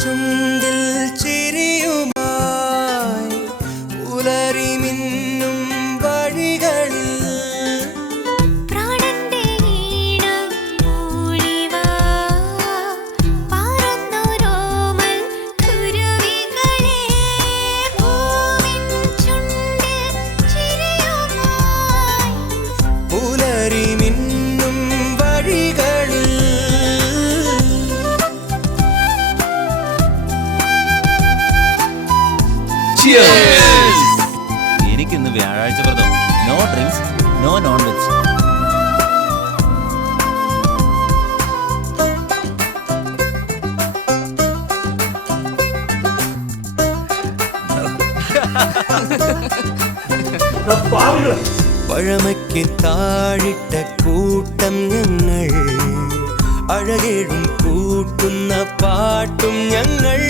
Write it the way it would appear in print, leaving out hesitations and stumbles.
ചുണ്ടിൽ ചിരിയുമായി പുലരി മിന്നും വഴികളിൽ പ്രാണന്റെ ഈണം മൂളിവാ പാറുന്നോരോമൽ കുരുവികളെ പൂവിൻ ചുണ്ടിൽ ചിരിയുമായി പുലരി മിന്നും വഴികളിൽ എനിക്കിന്ന് വ്യാഴാഴ്ച വ്രതം. No drinks, no non veg. പഴമയ്ക്ക് താഴിട്ട കൂട്ടം ഞങ്ങൾ, അഴകേഴും കൂട്ടുന്ന പാട്ടും ഞങ്ങൾ.